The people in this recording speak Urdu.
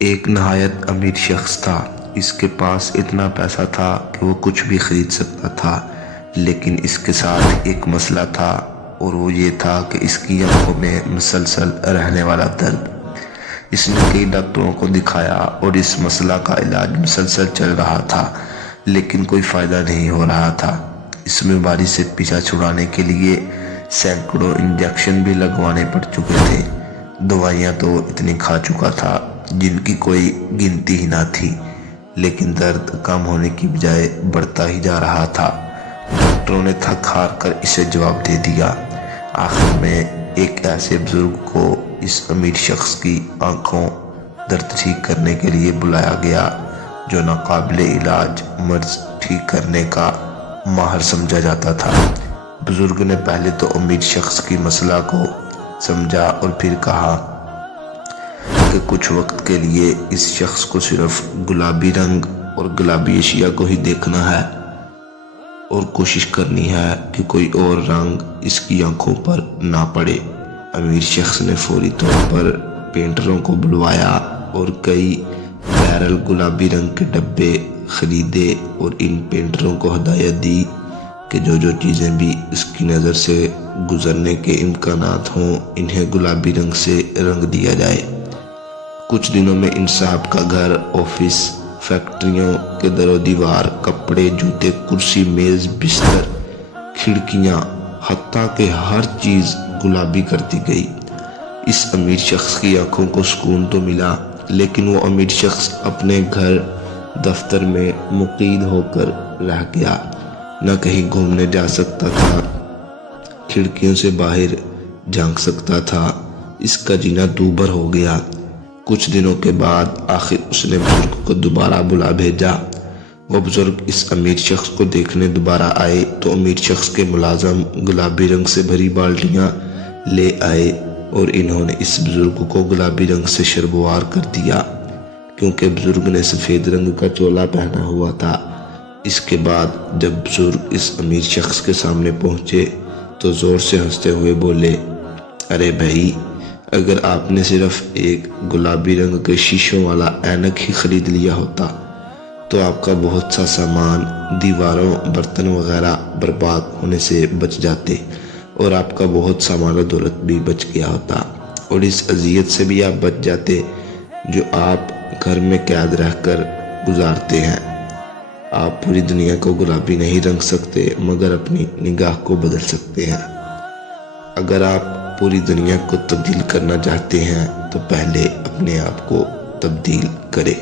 ایک نہایت امیر شخص تھا۔ اس کے پاس اتنا پیسہ تھا کہ وہ کچھ بھی خرید سکتا تھا، لیکن اس کے ساتھ ایک مسئلہ تھا، اور وہ یہ تھا کہ اس کی آنکھوں میں مسلسل رہنے والا درد۔ اس نے کئی ڈاکٹروں کو دکھایا اور اس مسئلہ کا علاج مسلسل چل رہا تھا، لیکن کوئی فائدہ نہیں ہو رہا تھا۔ اس بیماری سے پیچھا چھڑانے کے لیے سینکڑوں انجیکشن بھی لگوانے پڑ چکے تھے۔ دوائیاں تو اتنی کھا چکا تھا جن کی کوئی گنتی ہی نہ تھی، لیکن درد کم ہونے کی بجائے بڑھتا ہی جا رہا تھا۔ ڈاکٹروں نے تھک ہار کر اسے جواب دے دیا۔ آخر میں ایک ایسے بزرگ کو اس امیر شخص کی آنکھوں درد ٹھیک کرنے کے لیے بلایا گیا، جو ناقابل علاج مرض ٹھیک کرنے کا ماہر سمجھا جاتا تھا۔ بزرگ نے پہلے تو امیر شخص کی مسئلہ کو سمجھا اور پھر کہا کہ کچھ وقت کے لیے اس شخص کو صرف گلابی رنگ اور گلابی اشیاء کو ہی دیکھنا ہے، اور کوشش کرنی ہے کہ کوئی اور رنگ اس کی آنکھوں پر نہ پڑے۔ امیر شخص نے فوری طور پر پینٹروں کو بلوایا اور کئی بیرل گلابی رنگ کے ڈبے خریدے، اور ان پینٹروں کو ہدایت دی کہ جو جو چیزیں بھی اس کی نظر سے گزرنے کے امکانات ہوں انہیں گلابی رنگ سے رنگ دیا جائے۔ کچھ دنوں میں ان صاحب کا گھر، آفس، فیکٹریوں کے در و دیوار، کپڑے، جوتے، کرسی، میز، بستر، کھڑکیاں، حتیٰ کہ ہر چیز گلابی کر دی گئی۔ اس امیر شخص کی آنکھوں کو سکون تو ملا، لیکن وہ امیر شخص اپنے گھر دفتر میں مقید ہو کر رہ گیا، نہ کہیں گھومنے جا سکتا تھا، کھڑکیوں سے باہر جھانک سکتا تھا۔ اس کا جینا دوبھر ہو گیا۔ کچھ دنوں کے بعد آخر اس نے بزرگ کو دوبارہ بلا بھیجا۔ وہ بزرگ اس امیر شخص کو دیکھنے دوبارہ آئے تو امیر شخص کے ملازم گلابی رنگ سے بھری بالٹیاں لے آئے، اور انہوں نے اس بزرگ کو گلابی رنگ سے شربوار کر دیا، کیونکہ بزرگ نے سفید رنگ کا چولا پہنا ہوا تھا۔ اس کے بعد جب بزرگ اس امیر شخص کے سامنے پہنچے تو زور سے ہنستے ہوئے بولے، ارے بھائی، اگر آپ نے صرف ایک گلابی رنگ کے شیشوں والا اینک ہی خرید لیا ہوتا تو آپ کا بہت سا سامان، دیواروں، برتن وغیرہ برباد ہونے سے بچ جاتے، اور آپ کا بہت سا مال و دولت بھی بچ گیا ہوتا، اور اس اذیت سے بھی آپ بچ جاتے جو آپ گھر میں قید رہ کر گزارتے ہیں۔ آپ پوری دنیا کو گلابی نہیں رنگ سکتے، مگر اپنی نگاہ کو بدل سکتے ہیں۔ اگر آپ پوری دنیا کو تبدیل کرنا چاہتے ہیں تو پہلے اپنے آپ کو تبدیل کریں۔